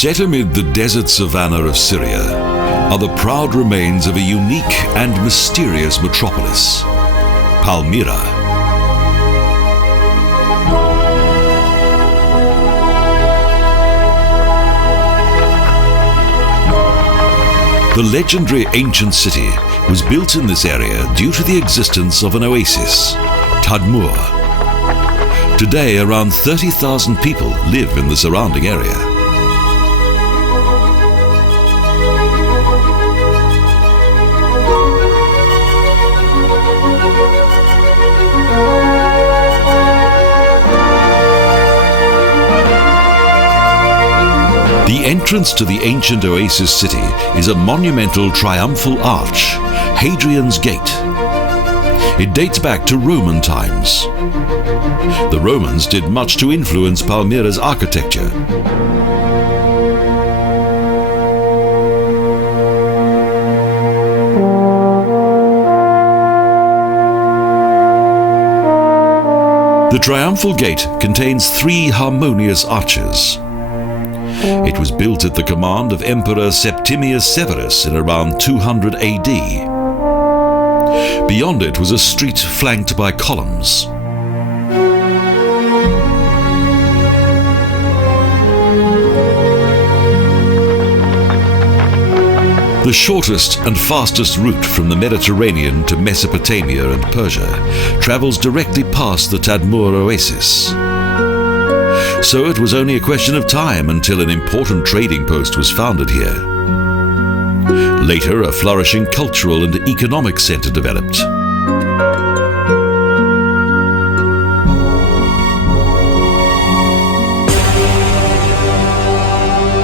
Set amid the desert savannah of Syria are the proud remains of a unique and mysterious metropolis, Palmyra. The legendary ancient city was built in this area due to the existence of an oasis, Tadmur. Today, around 30,000 people live in the surrounding area. The entrance to the ancient oasis city is a monumental triumphal arch, Hadrian's Gate. It dates back to Roman times. The Romans did much to influence Palmyra's architecture. The triumphal gate contains 3 harmonious arches. It was built at the command of Emperor Septimius Severus in around 200 AD. Beyond it was a street flanked by columns. The shortest and fastest route from the Mediterranean to Mesopotamia and Persia travels directly past the Tadmur Oasis. So it was only a question of time until an important trading post was founded here. Later, a flourishing cultural and economic center developed.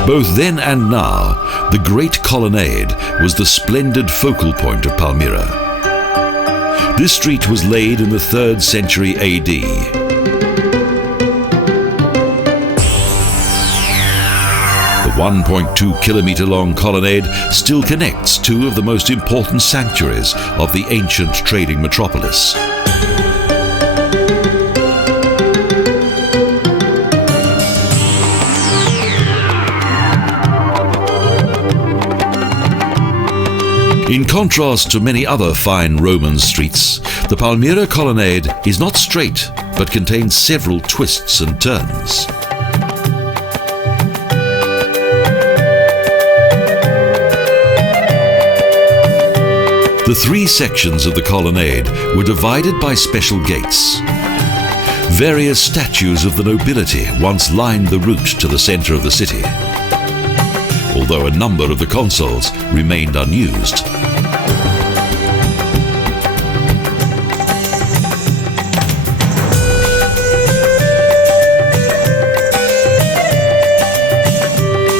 Both then and now, the Great Colonnade was the splendid focal point of Palmyra. This street was laid in the 3rd century AD. The 1.2-kilometer-long colonnade still connects 2 of the most important sanctuaries of the ancient trading metropolis. In contrast to many other fine Roman streets, the Palmyra colonnade is not straight, but contains several twists and turns. The 3 sections of the colonnade were divided by special gates. Various statues of the nobility once lined the route to the center of the city, although a number of the consoles remained unused.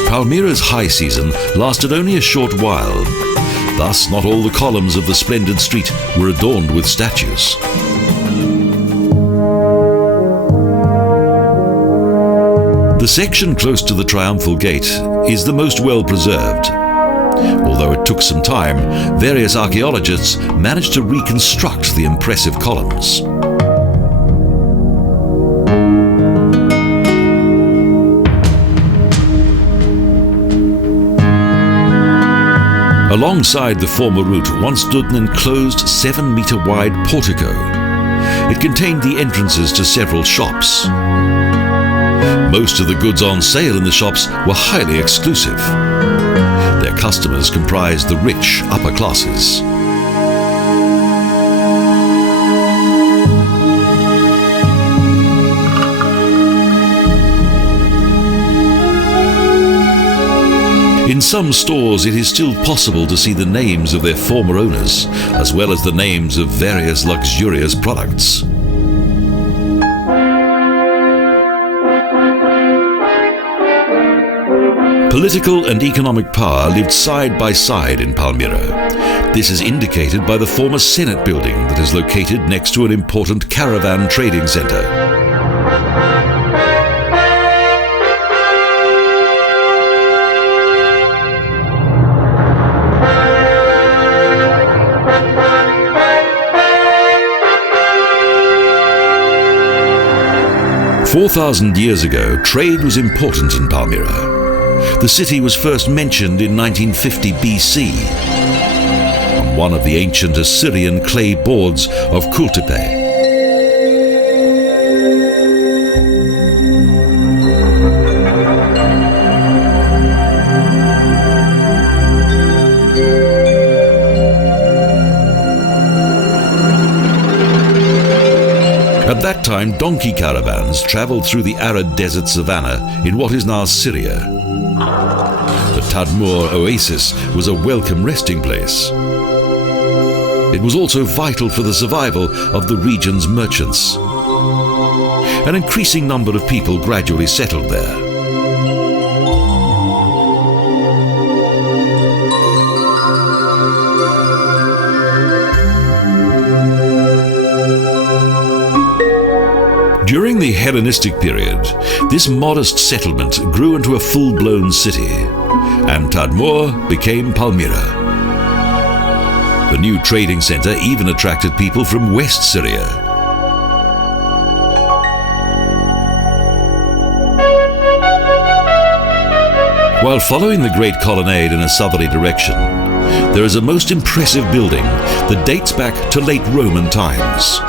Palmyra's high season lasted only a short while. Thus, not all the columns of the splendid street were adorned with statues. The section close to the Triumphal Gate is the most well preserved. Although it took some time, various archaeologists managed to reconstruct the impressive columns. Alongside the former route once stood an enclosed 7-meter-wide portico. It contained the entrances to several shops. Most of the goods on sale in the shops were highly exclusive. Their customers comprised the rich upper classes. In some stores, it is still possible to see the names of their former owners, as well as the names of various luxurious products. Political and economic power lived side by side in Palmyra. This is indicated by the former Senate building that is located next to an important caravan trading center. "4,000 years ago, trade was important in Palmyra. The The city was first mentioned in 1950 BC on one of the ancient Assyrian clay boards of Kultepe. At that time, donkey caravans traveled through the arid desert savannah in what is now Syria. The Tadmur Oasis was a welcome resting place. It was also vital for the survival of the region's merchants. An increasing number of people gradually settled there. During the Hellenistic period, this modest settlement grew into a full-blown city, and Tadmur became Palmyra. The new trading center even attracted people from West Syria. While following the Great Colonnade in a southerly direction, there is a most impressive building that dates back to late Roman times.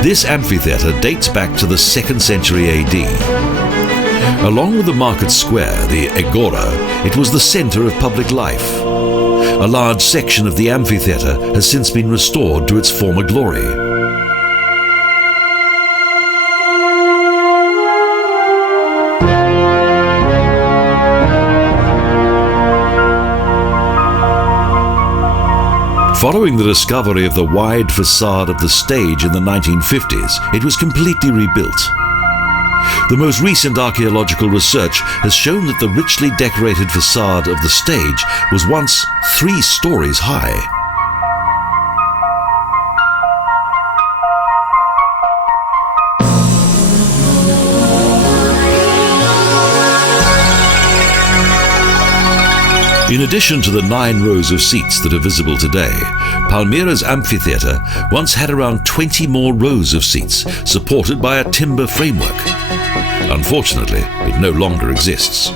This amphitheatre dates back to the 2nd century AD. Along with the market square, the Agora, it was the centre of public life. A large section of the amphitheatre has since been restored to its former glory. Following the discovery of the wide facade of the stage in the 1950s, it was completely rebuilt. The most recent archaeological research has shown that the richly decorated facade of the stage was once 3 stories high. In addition to the 9 rows of seats that are visible today, Palmyra's amphitheatre once had around 20 more rows of seats, supported by a timber framework. Unfortunately, it no longer exists.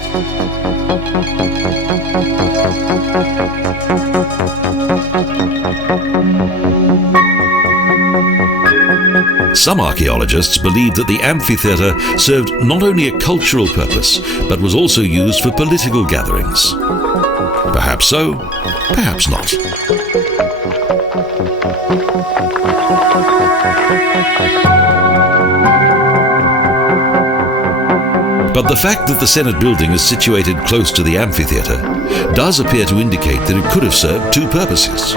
Some archaeologists believe that the amphitheatre served not only a cultural purpose, but was also used for political gatherings. Perhaps so, perhaps not. But the fact that the Senate building is situated close to the amphitheatre does appear to indicate that it could have served 2 purposes.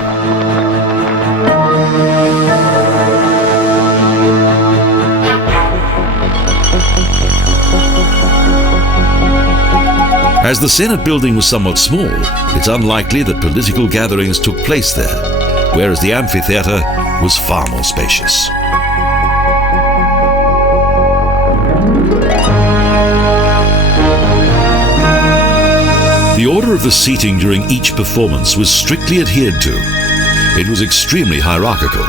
As the Senate building was somewhat small, it's unlikely that political gatherings took place there, whereas the amphitheatre was far more spacious. The order of the seating during each performance was strictly adhered to. It was extremely hierarchical.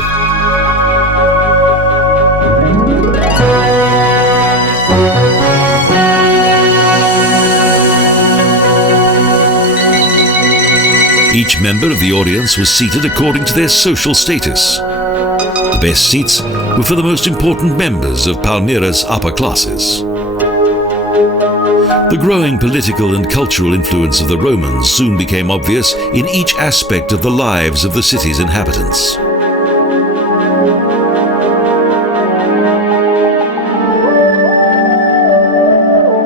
Each member of the audience was seated according to their social status. The best seats were for the most important members of Palmyra's upper classes. The growing political and cultural influence of the Romans soon became obvious in each aspect of the lives of the city's inhabitants.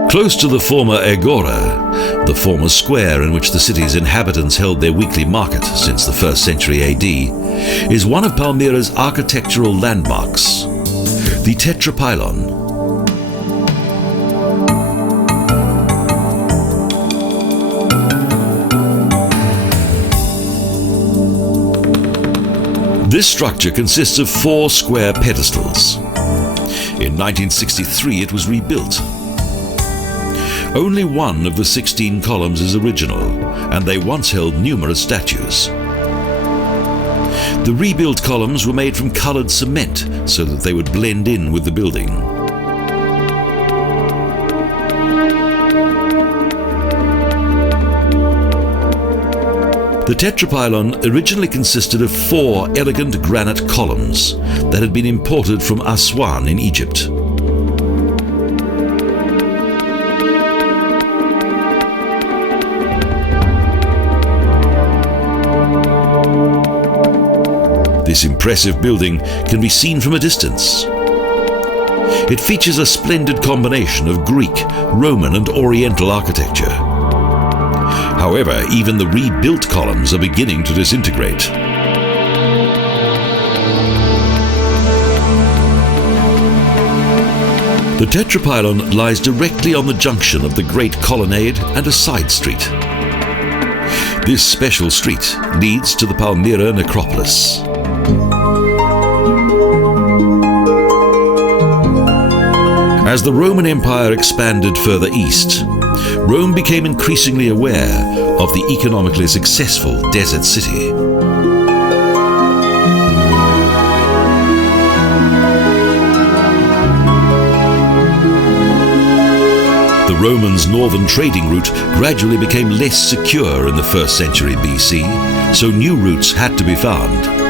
Close to the former Agora, the former square in which the city's inhabitants held their weekly market since the 1st century AD, is one of Palmyra's architectural landmarks, the Tetrapylon. This structure consists of 4 square pedestals. In 1963 it was rebuilt. Only one of the 16 columns is original, and they once held numerous statues. The rebuilt columns were made from coloured cement so that they would blend in with the building. The Tetrapylon originally consisted of 4 elegant granite columns that had been imported from Aswan in Egypt. This impressive building can be seen from a distance. It features a splendid combination of Greek, Roman and Oriental architecture. However, even the rebuilt columns are beginning to disintegrate. The Tetrapylon lies directly on the junction of the Great Colonnade and a side street. This special street leads to the Palmyra necropolis. As the Roman Empire expanded further east, Rome became increasingly aware of the economically successful desert city. The Romans' northern trading route gradually became less secure in the 1st century BC, so new routes had to be found.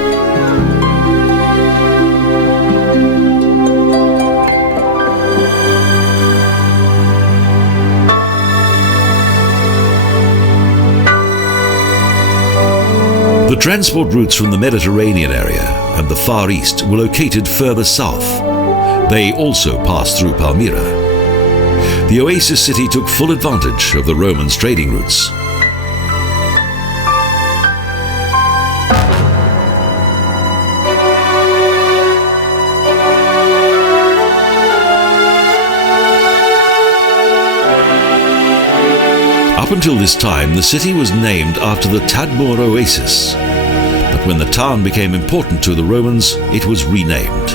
The transport routes from the Mediterranean area and the Far East were located further south. They also passed through Palmyra. The oasis city took full advantage of the Romans' trading routes. Up until this time, the city was named after the Tadmur Oasis, but when the town became important to the Romans, it was renamed.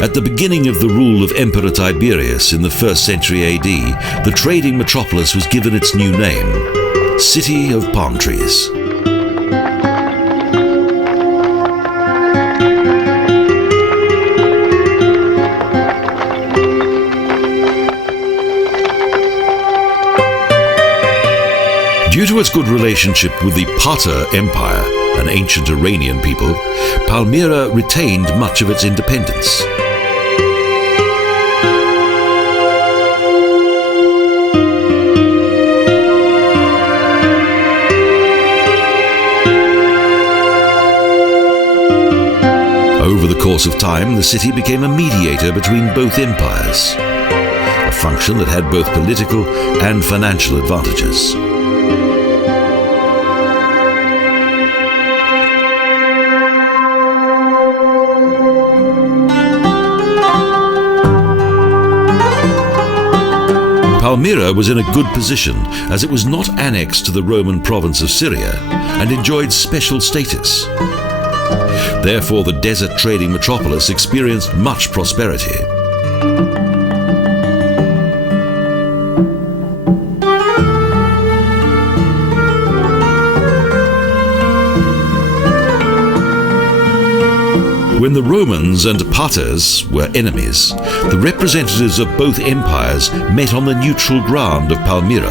At the beginning of the rule of Emperor Tiberius in the 1st century AD, the trading metropolis was given its new name, City of Palm Trees. Due to its good relationship with the Parther Empire, an ancient Iranian people, Palmyra retained much of its independence. Over the course of time, the city became a mediator between both empires, a function that had both political and financial advantages. Palmyra was in a good position as it was not annexed to the Roman province of Syria and enjoyed special status. Therefore, the desert trading metropolis experienced much prosperity. When the Romans and Parthers were enemies, the representatives of both empires met on the neutral ground of Palmyra.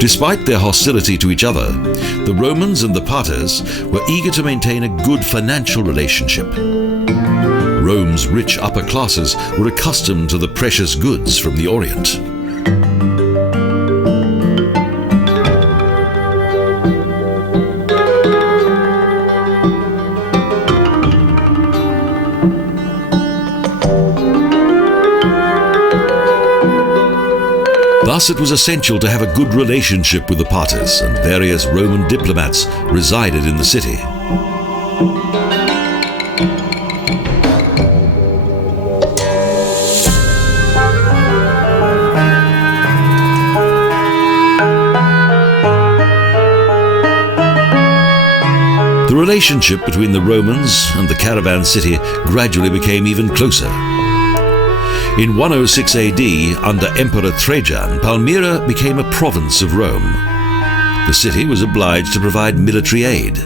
Despite their hostility to each other, the Romans and the Parthers were eager to maintain a good financial relationship. Rome's rich upper classes were accustomed to the precious goods from the Orient. Thus, it was essential to have a good relationship with the Parthers, and various Roman diplomats resided in the city. relationship between the Romans and the caravan city gradually became even closer. In 106 AD, under Emperor Trajan, Palmyra became a province of Rome. The city was obliged to provide military aid,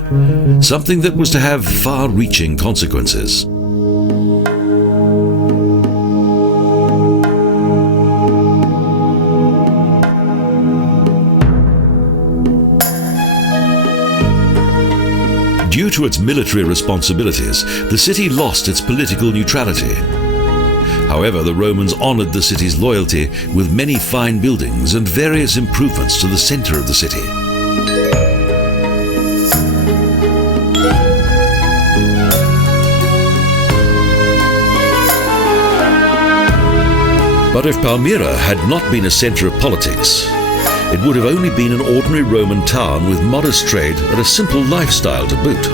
something that was to have far-reaching consequences. Due to its military responsibilities, the city lost its political neutrality. However, the Romans honored the city's loyalty with many fine buildings and various improvements to the center of the city. But if Palmyra had not been a center of politics, it would have only been an ordinary Roman town with modest trade and a simple lifestyle to boot.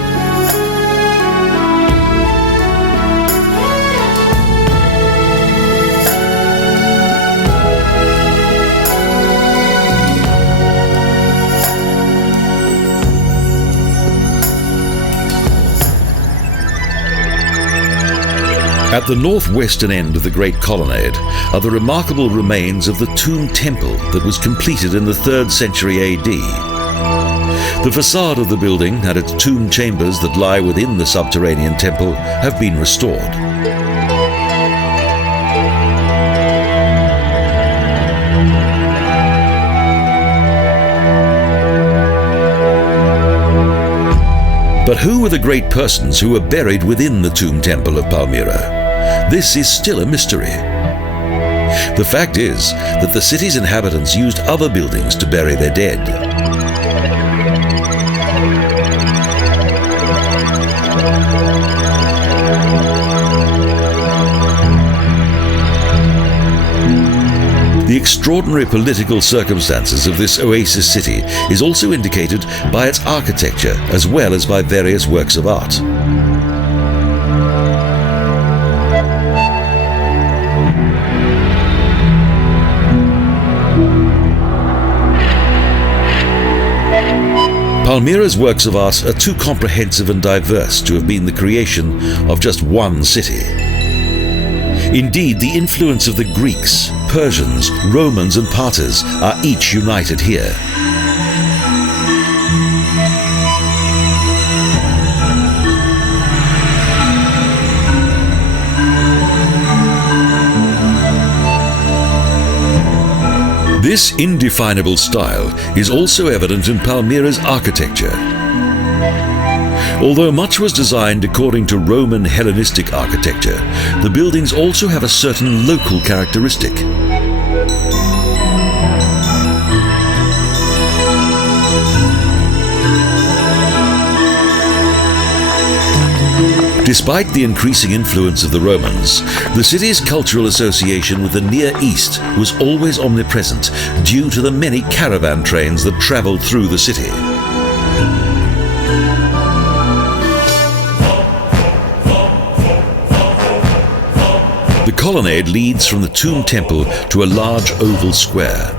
At the northwestern end of the Great Colonnade are the remarkable remains of the Tomb Temple that was completed in the 3rd century AD. The facade of the building and its tomb chambers that lie within the subterranean temple have been restored. But who were the great persons who were buried within the Tomb Temple of Palmyra? This is still a mystery. The fact is that the city's inhabitants used other buildings to bury their dead. The extraordinary political circumstances of this oasis city is also indicated by its architecture as well as by various works of art. Palmyra's works of art are too comprehensive and diverse to have been the creation of just one city. Indeed, the influence of the Greeks, Persians, Romans and Parters are each united here. This indefinable style is also evident in Palmyra's architecture. Although much was designed according to Roman Hellenistic architecture, the buildings also have a certain local characteristic. Despite the increasing influence of the Romans, the city's cultural association with the Near East was always omnipresent due to the many caravan trains that traveled through the city. The colonnade leads from the Tomb Temple to a large oval square.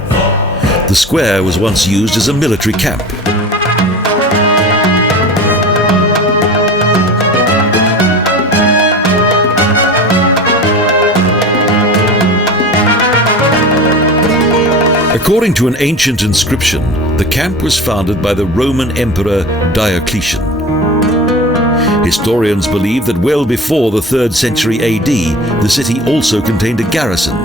The square was once used as a military camp. According to an ancient inscription, the camp was founded by the Roman Emperor Diocletian. Historians believe that well before the 3rd century AD, the city also contained a garrison.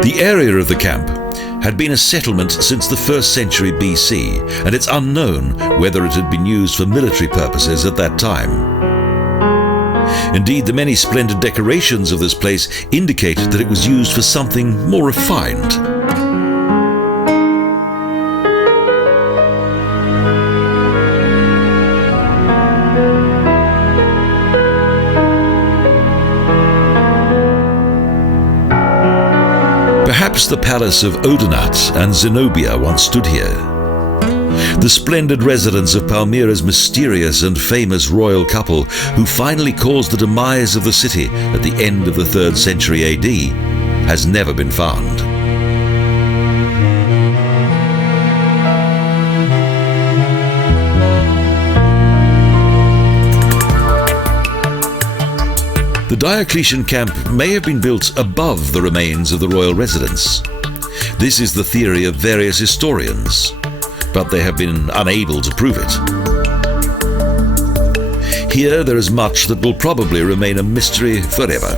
The area of the camp had been a settlement since the 1st century BC, and it's unknown whether it had been used for military purposes at that time. Indeed, the many splendid decorations of this place indicated that it was used for something more refined. Perhaps the palace of Odin and Zenobia once stood here. the splendid residence of Palmyra's mysterious and famous royal couple who finally caused the demise of the city at the end of the 3rd century AD, has never been found. The Diocletian Camp may have been built above the remains of the royal residence. This is the theory of various historians, but they have been unable to prove it. Here there is much that will probably remain a mystery forever.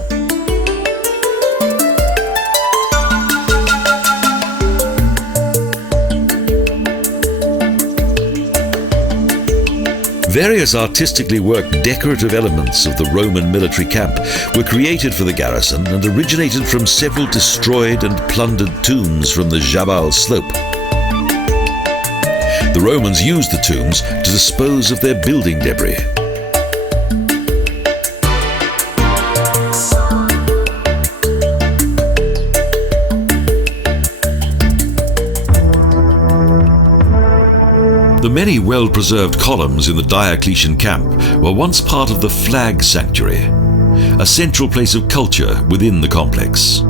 Various artistically worked decorative elements of the Roman military camp were created for the garrison and originated from several destroyed and plundered tombs from the Jabal slope. The Romans used the tombs to dispose of their building debris. The many well-preserved columns in the Diocletian camp were once part of the flag sanctuary, a central place of culture within the complex.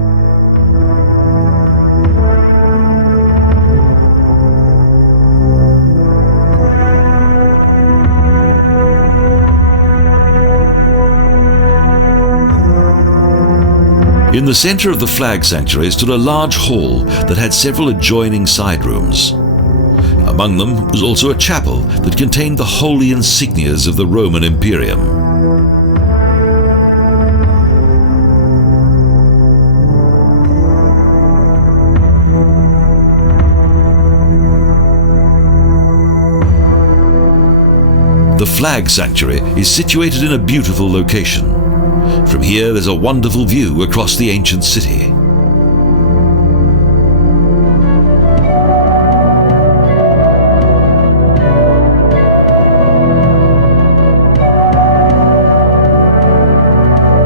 In the center of the flag sanctuary stood a large hall that had several adjoining side rooms. Among them was also a chapel that contained the holy insignias of the Roman Imperium. The flag sanctuary is situated in a beautiful location. From here there's a wonderful view across the ancient city.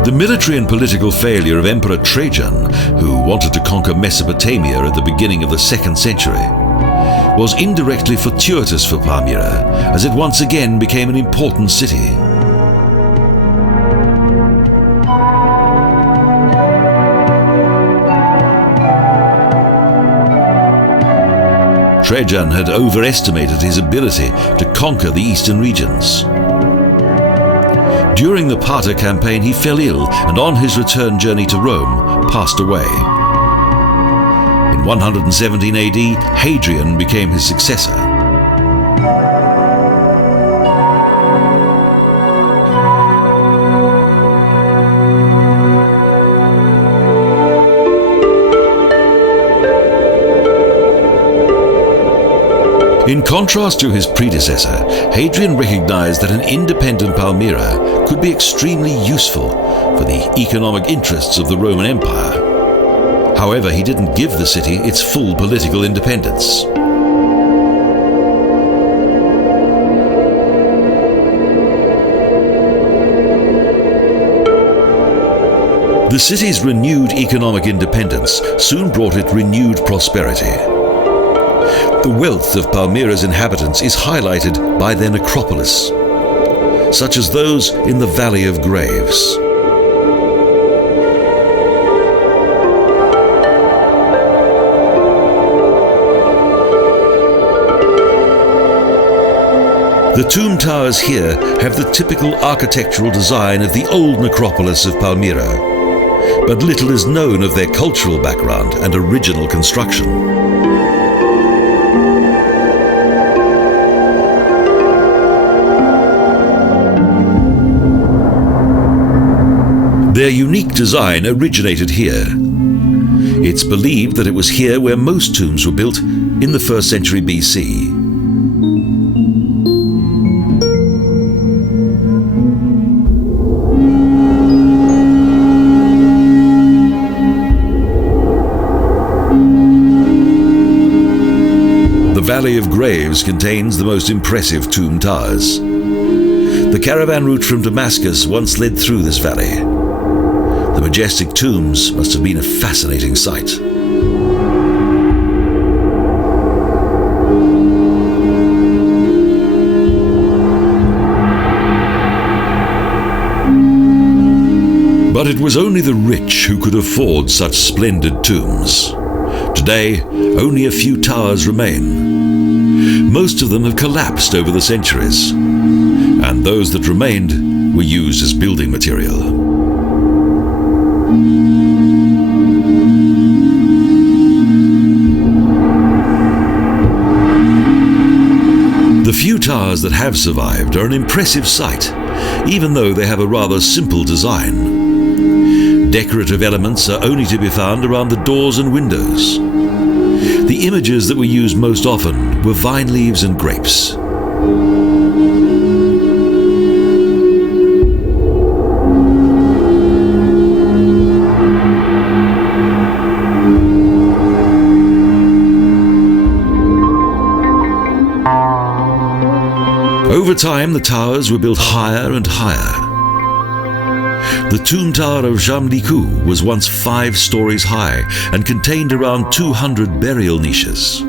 The military and political failure of Emperor Trajan, who wanted to conquer Mesopotamia at the beginning of the 2nd century, was indirectly fortuitous for Palmyra, as it once again became an important city. Trajan had overestimated his ability to conquer the eastern regions. During the Parta campaign, he fell ill and on his return journey to Rome, passed away. In 117 AD, Hadrian became his successor. In contrast to his predecessor, Hadrian recognized that an independent Palmyra could be extremely useful for the economic interests of the Roman Empire. However, he didn't give the city its full political independence. The city's renewed economic independence soon brought it renewed prosperity. The wealth of Palmyra's inhabitants is highlighted by their necropolis, such as those in the Valley of Graves. The tomb towers here have the typical architectural design of the old necropolis of Palmyra, but little is known of their cultural background and original construction. Their unique design originated here. It's believed that it was here where most tombs were built in the 1st century BC. The Valley of Graves contains the most impressive tomb towers. The caravan route from Damascus once led through this valley. The majestic tombs must have been a fascinating sight. But it was only the rich who could afford such splendid tombs. Today, only a few towers remain. Most of them have collapsed over the centuries, and those that remained were used as building material. The few towers that have survived are an impressive sight, even though they have a rather simple design. Decorative elements are only to be found around the doors and windows. The images that were used most often were vine leaves and grapes. Over time, the towers were built higher and higher. The tomb tower of Jamliku was once 5 stories high and contained around 200 burial niches.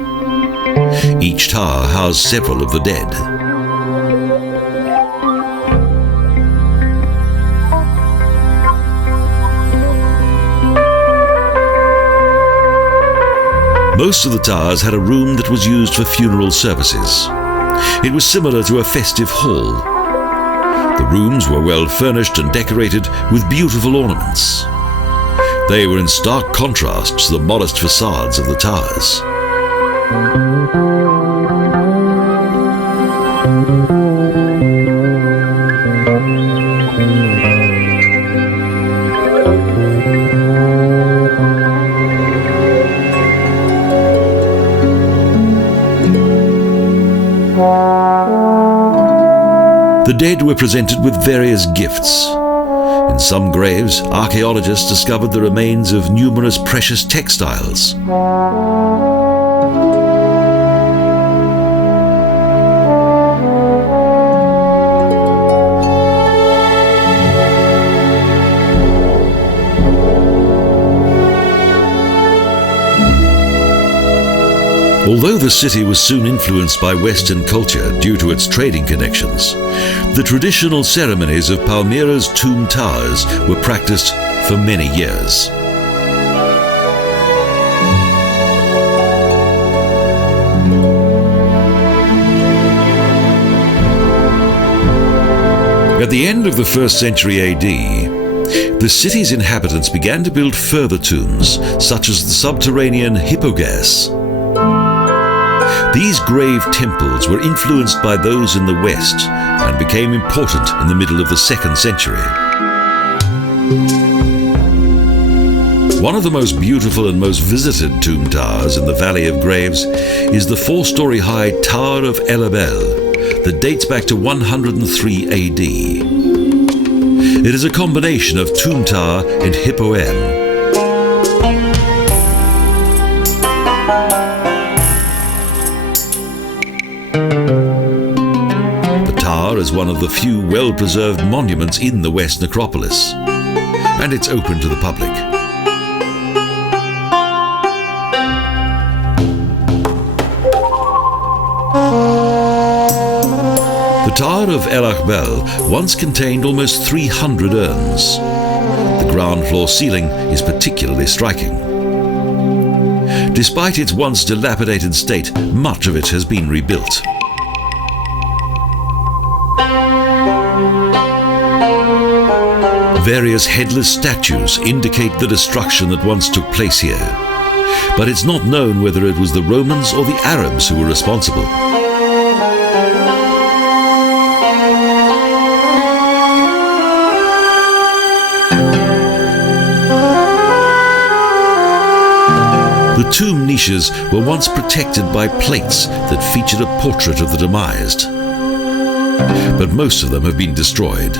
Each tower housed several of the dead. Most of the towers had a room that was used for funeral services. It was similar to a festive hall. The rooms were well furnished and decorated with beautiful ornaments. They were in stark contrast to the modest facades of the towers. The dead were presented with various gifts. In some graves, archaeologists discovered the remains of numerous precious textiles. Although the city was soon influenced by Western culture due to its trading connections, the traditional ceremonies of Palmyra's tomb towers were practiced for many years. At the end of the 1st century AD, the city's inhabitants began to build further tombs, such as the subterranean Hippo. These grave temples were influenced by those in the West and became important in the middle of the 2nd century. One of the most beautiful and most visited tomb towers in the Valley of Graves is the 4-story high Tower of Elabel that dates back to 103 AD. It is a combination of tomb tower and Hypoaeum. Is one of the few well-preserved monuments in the West Necropolis, and it's open to the public. The Tower of Elml once contained almost 300 urns. The ground floor ceiling is particularly striking. Despite its once dilapidated state, much of it has been rebuilt. Various headless statues indicate the destruction that once took place here, but it's not known whether it was the Romans or the Arabs who were responsible. The tomb niches were once protected by plates that featured a portrait of the demised, but most of them have been destroyed.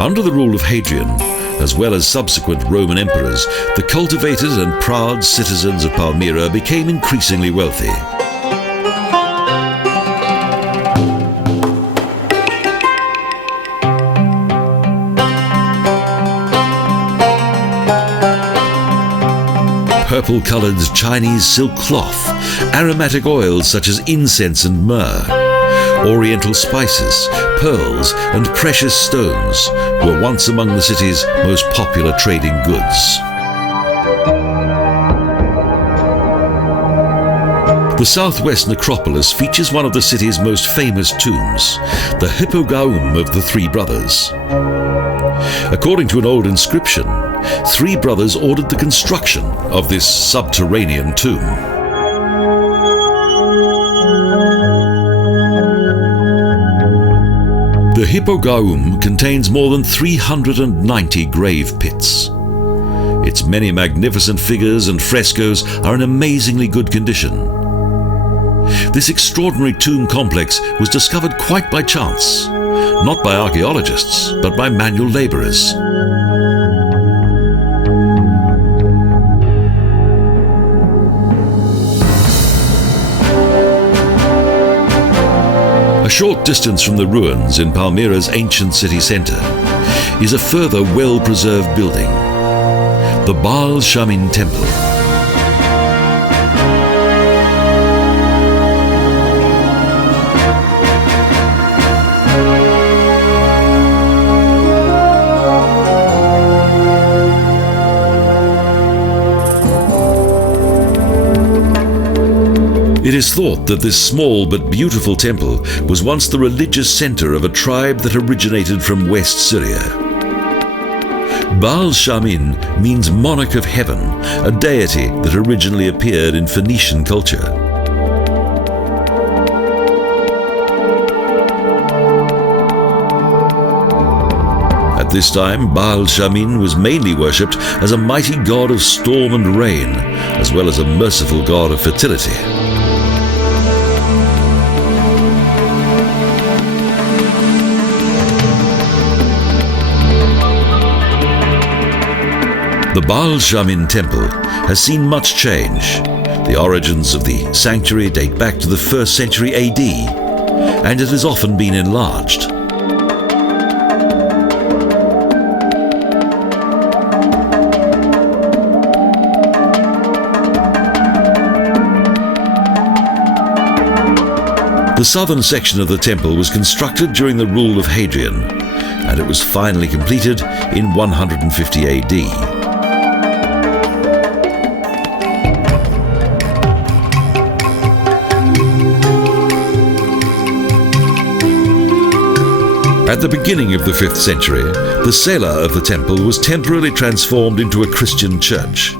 Under the rule of Hadrian, as well as subsequent Roman emperors, the cultivated and proud citizens of Palmyra became increasingly wealthy. purple-coloured Chinese silk cloth, aromatic oils such as incense and myrrh, oriental spices, pearls and precious stones were once among the city's most popular trading goods. The southwest necropolis features one of the city's most famous tombs, the Hypoaeum of the Three Brothers. According to an old inscription, three brothers ordered the construction of this subterranean tomb. The Hypoaeum contains more than 390 grave pits. Its many magnificent figures and frescoes are in amazingly good condition. This extraordinary tomb complex was discovered quite by chance, not by archaeologists, but by manual labourers. A short distance from the ruins in Palmyra's ancient city centre is a further well-preserved building, the Baal Shamin Temple. It is thought that this small but beautiful temple was once the religious center of a tribe that originated from West Syria. Baal Shamin means monarch of heaven, a deity that originally appeared in Phoenician culture. At this time, Baal Shamin was mainly worshipped as a mighty god of storm and rain, as well as a merciful god of fertility. The Baal Shamin Temple has seen much change. The origins of the sanctuary date back to the 1st century AD, and it has often been enlarged. The southern section of the temple was constructed during the rule of Hadrian, and it was finally completed in 150 AD. At the beginning of the 5th century, the cellar of the temple was temporarily transformed into a Christian church.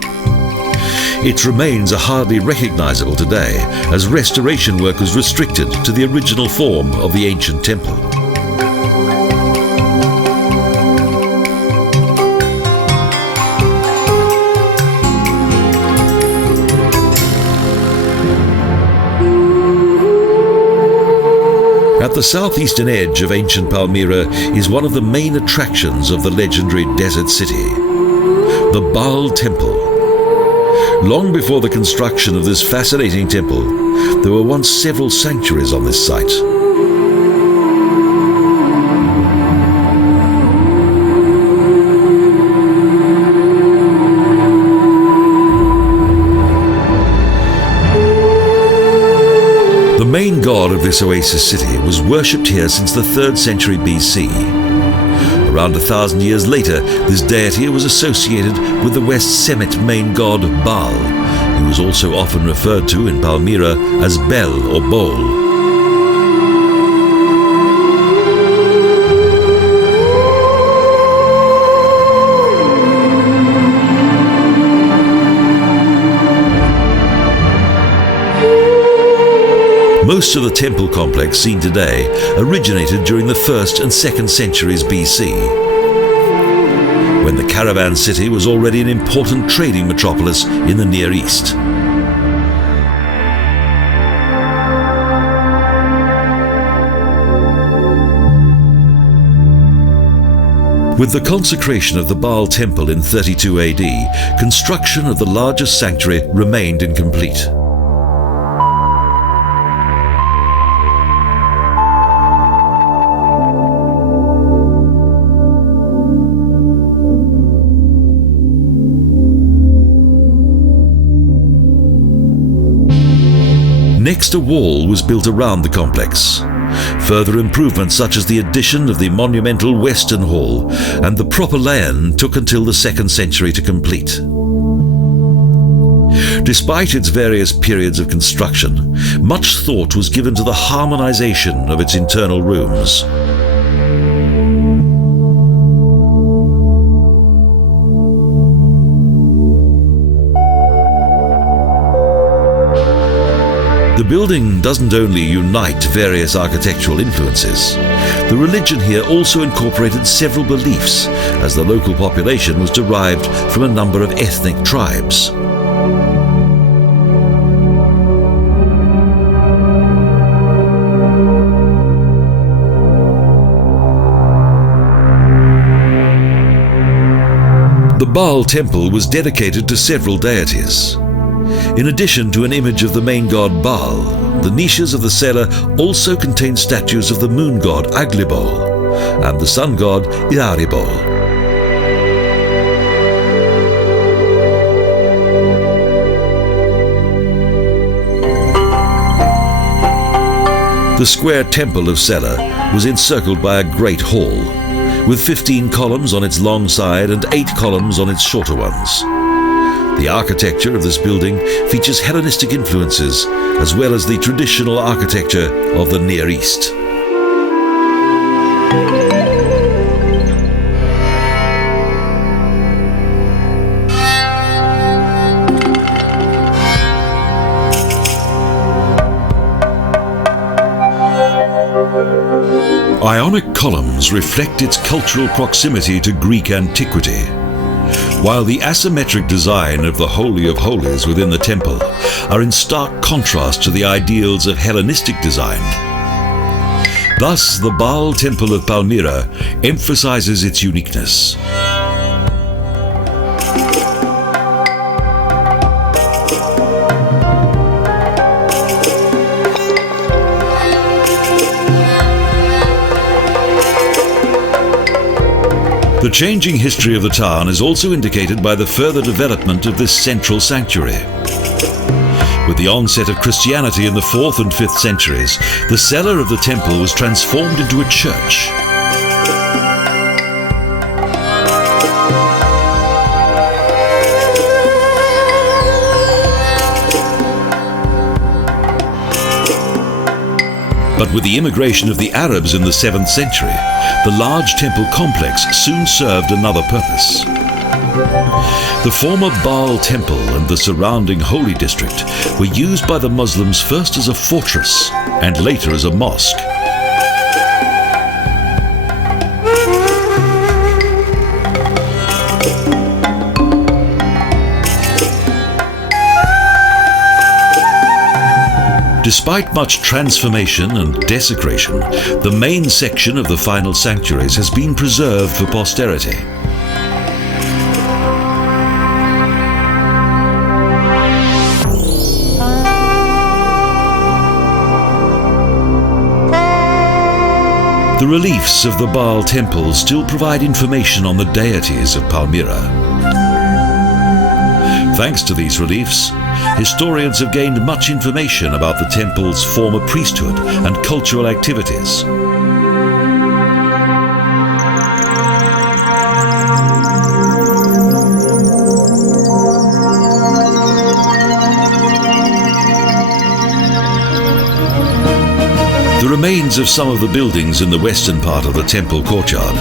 Its remains are hardly recognizable today, as restoration work was restricted to the original form of the ancient temple. At the southeastern edge of ancient Palmyra is one of the main attractions of the legendary desert city, the Baal Temple. Long before the construction of this fascinating temple, there were once several sanctuaries on this site. The main god of this oasis city was worshipped here since the 3rd century BC. Around 1,000 years later, this deity was associated with the West Semite main god Baal, who was also often referred to in Palmyra as Bel or Bol. Most of the temple complex seen today originated during the 1st and 2nd centuries BC, when the caravan city was already an important trading metropolis in the Near East. With the consecration of the Baal Temple in 32 AD, construction of the largest sanctuary remained incomplete. Next, a wall was built around the complex. Further improvements such as the addition of the monumental Western Hall and the proper land took until the 2nd century to complete. Despite its various periods of construction, much thought was given to the harmonization of its internal rooms. The building doesn't only unite various architectural influences. The religion here also incorporated several beliefs, as the local population was derived from a number of ethnic tribes. The Baal Temple was dedicated to several deities. In addition to an image of the main god Baal, the niches of the cellar also contain statues of the moon god Aglibol and the sun god Iaribol. The square temple of Cellar was encircled by a great hall, with 15 columns on its long side and 8 columns on its shorter ones. The architecture of this building features Hellenistic influences, as well as the traditional architecture of the Near East. Ionic columns reflect its cultural proximity to Greek antiquity, while the asymmetric design of the Holy of Holies within the temple are in stark contrast to the ideals of Hellenistic design. Thus, the Baal Temple of Palmyra emphasizes its uniqueness. The changing history of the town is also indicated by the further development of this central sanctuary. With the onset of Christianity in the 4th and 5th centuries, the cellar of the temple was transformed into a church. But with the immigration of the Arabs in the 7th century, the large temple complex soon served another purpose. The former Baal Temple and the surrounding holy district were used by the Muslims first as a fortress and later as a mosque. Despite much transformation and desecration, the main section of the final sanctuaries has been preserved for posterity. The reliefs of the Baal Temple still provide information on the deities of Palmyra. Thanks to these reliefs, historians have gained much information about the temple's former priesthood and cultural activities. The remains of some of the buildings in the western part of the temple courtyard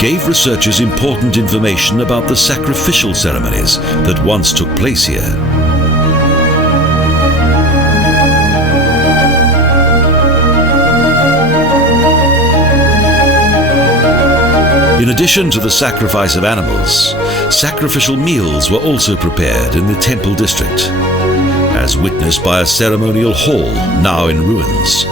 gave researchers important information about the sacrificial ceremonies that once took place here. In addition to the sacrifice of animals, sacrificial meals were also prepared in the temple district, as witnessed by a ceremonial hall now in ruins.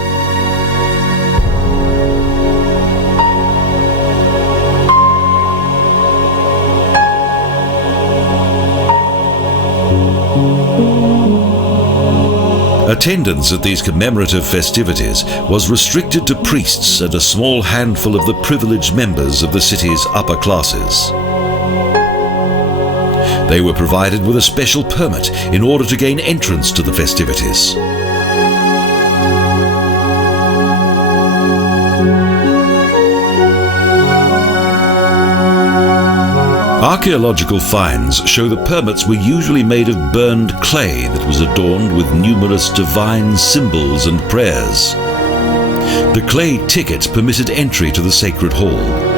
Attendance at these commemorative festivities was restricted to priests and a small handful of the privileged members of the city's upper classes. They were provided with a special permit in order to gain entrance to the festivities. Archaeological finds show the permits were usually made of burned clay that was adorned with numerous divine symbols and prayers. The clay ticket permitted entry to the sacred hall.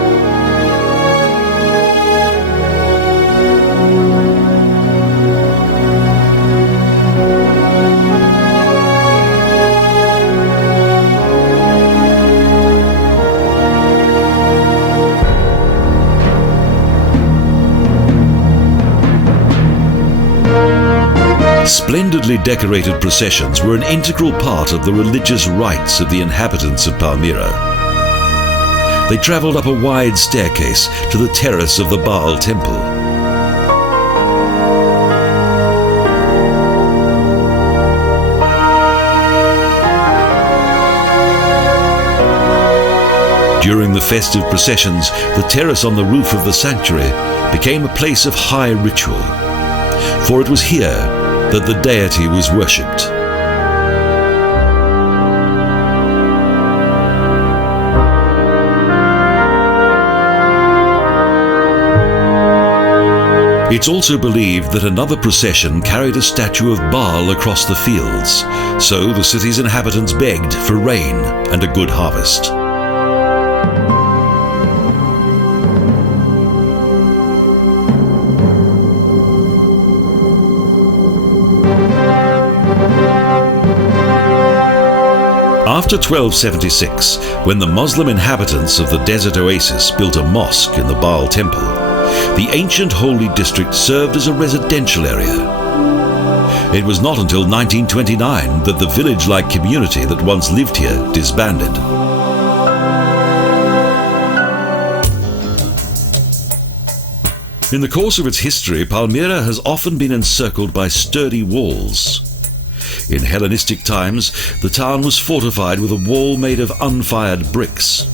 Splendidly decorated processions were an integral part of the religious rites of the inhabitants of Palmyra. They travelled up a wide staircase to the terrace of the Baal Temple. During the festive processions, the terrace on the roof of the sanctuary became a place of high ritual, for it was here that the deity was worshipped. It's also believed that another procession carried a statue of Baal across the fields, so the city's inhabitants begged for rain and a good harvest. After 1276, when the Muslim inhabitants of the desert oasis built a mosque in the Baal Temple, the ancient holy district served as a residential area. It was not until 1929 that the village-like community that once lived here disbanded. In the course of its history, Palmyra has often been encircled by sturdy walls. In Hellenistic times, the town was fortified with a wall made of unfired bricks.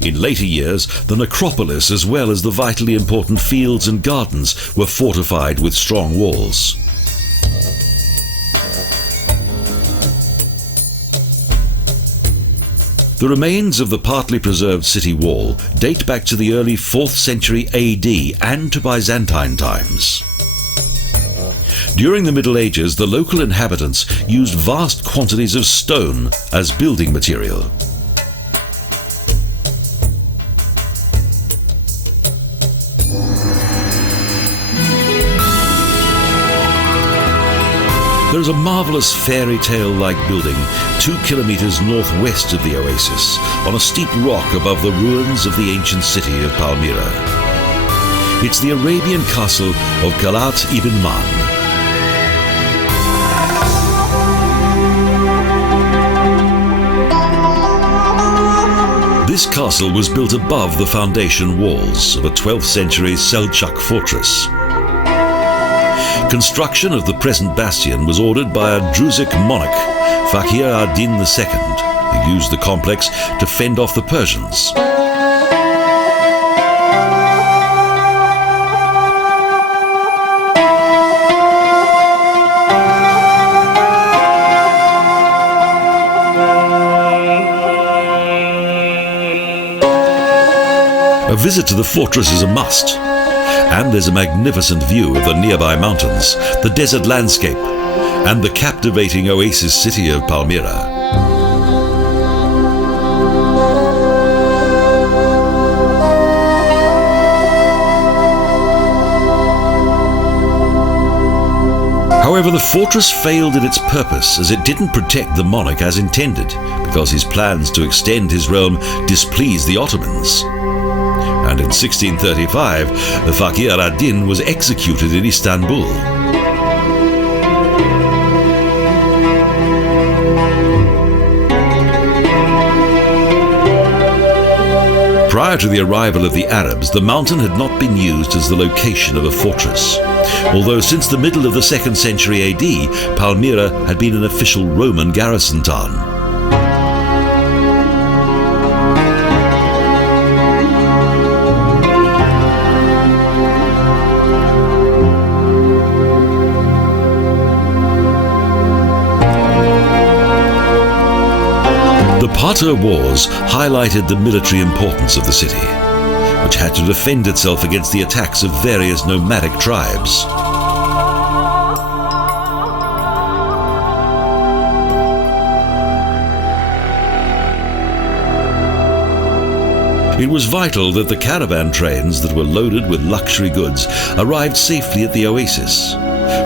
In later years, the necropolis as well as the vitally important fields and gardens were fortified with strong walls. The remains of the partly preserved city wall date back to the early 4th century AD and to Byzantine times. During the Middle Ages, the local inhabitants used vast quantities of stone as building material. There is a marvelous fairy tale-like building 2 kilometers northwest of the oasis, on a steep rock above the ruins of the ancient city of Palmyra. It's the Arabian Castle of Galat ibn Man. This castle was built above the foundation walls of a 12th century Seljuk fortress. Construction of the present bastion was ordered by a Druzic monarch, Fakir ad-Din II, who used the complex to fend off the Persians. A visit to the fortress is a must, and there's a magnificent view of the nearby mountains, the desert landscape, and the captivating oasis city of Palmyra. However, the fortress failed in its purpose as it didn't protect the monarch as intended, because his plans to extend his realm displeased the Ottomans. And in 1635, the Fakir ad-Din was executed in Istanbul. Prior to the arrival of the Arabs, the mountain had not been used as the location of a fortress, although since the middle of the 2nd century AD, Palmyra had been an official Roman garrison town. The Parter Wars highlighted the military importance of the city. which had to defend itself against the attacks of various nomadic tribes. It was vital that the caravan trains that were loaded with luxury goods arrived safely at the oasis,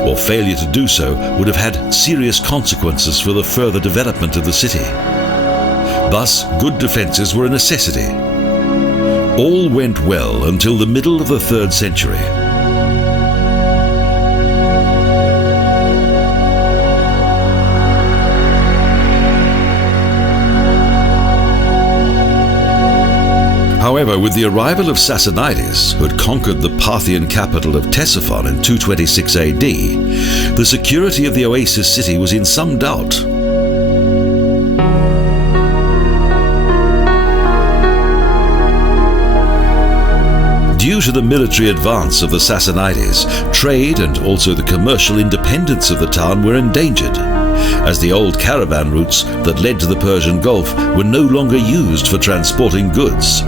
or failure to do so would have had serious consequences for the further development of the city. Thus, good defences were a necessity. All went well until the middle of the 3rd century. However, with the arrival of Sassanides, who had conquered the Parthian capital of Ctesiphon in 226 AD, the security of the oasis city was in some doubt. Due to the military advance of the Sassanides, trade and also the commercial independence of the town were endangered, as the old caravan routes that led to the Persian Gulf were no longer used for transporting goods.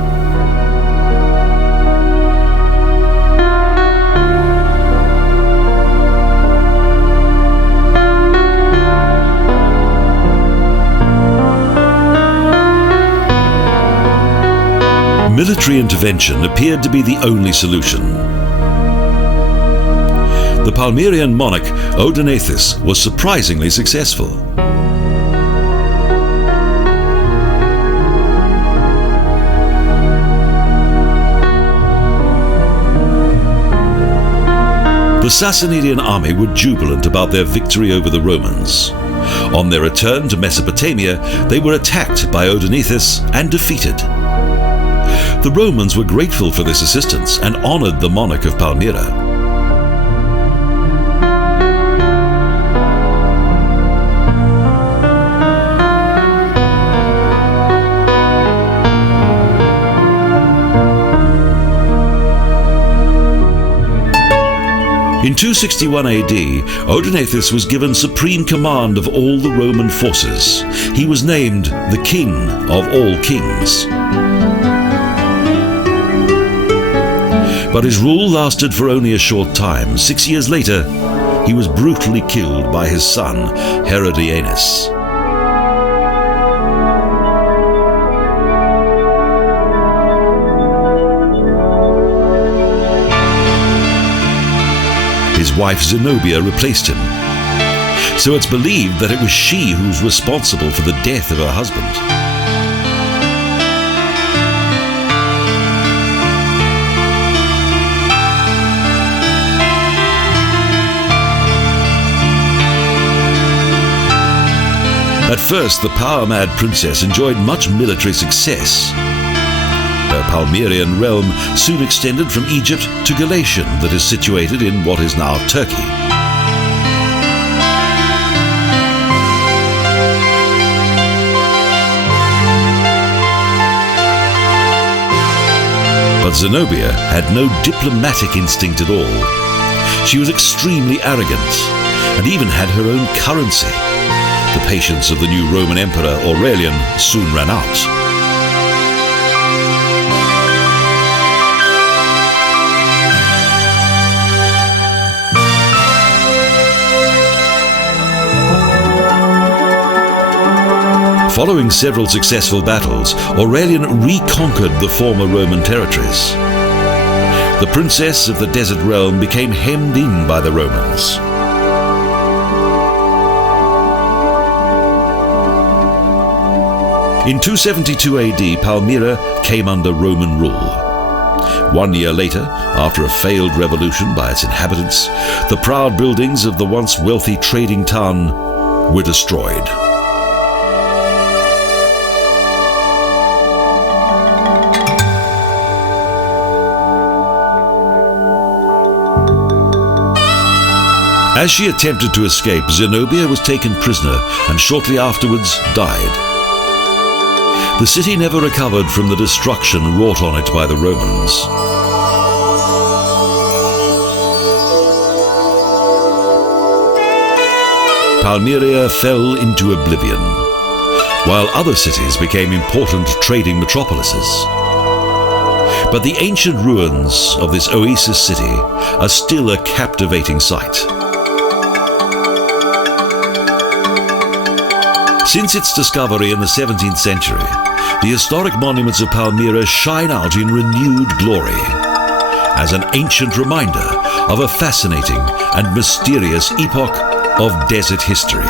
Military intervention appeared to be the only solution. The Palmyrian monarch Odonathus was surprisingly successful. The Sassanidian army were jubilant about their victory over the Romans. On their return to Mesopotamia, they were attacked by Odonathus and defeated. The Romans were grateful for this assistance and honoured the monarch of Palmyra. In 261 AD, Odonathus was given supreme command of all the Roman forces. He was named the King of all kings. But his rule lasted for only a short time. 6 years later, he was brutally killed by his son, Herodianus. His wife Zenobia replaced him. So it's believed that it was she who was responsible for the death of her husband. At first, the power-mad princess enjoyed much military success. Her Palmyrian realm soon extended from Egypt to Galatia, that is situated in what is now Turkey. But Zenobia had no diplomatic instinct at all. She was extremely arrogant and even had her own currency. The patience of the new Roman Emperor Aurelian soon ran out. Following several successful battles, Aurelian reconquered the former Roman territories. The princess of the desert realm became hemmed in by the Romans. In 272 AD, Palmyra came under Roman rule. 1 year later, after a failed revolution by its inhabitants, the proud buildings of the once wealthy trading town were destroyed. As she attempted to escape, Zenobia was taken prisoner and shortly afterwards died. The city never recovered from the destruction wrought on it by the Romans. Palmyra fell into oblivion, while other cities became important trading metropolises. But the ancient ruins of this oasis city are still a captivating sight. Since its discovery in the 17th century, the historic monuments of Palmyra shine out in renewed glory as an ancient reminder of a fascinating and mysterious epoch of desert history.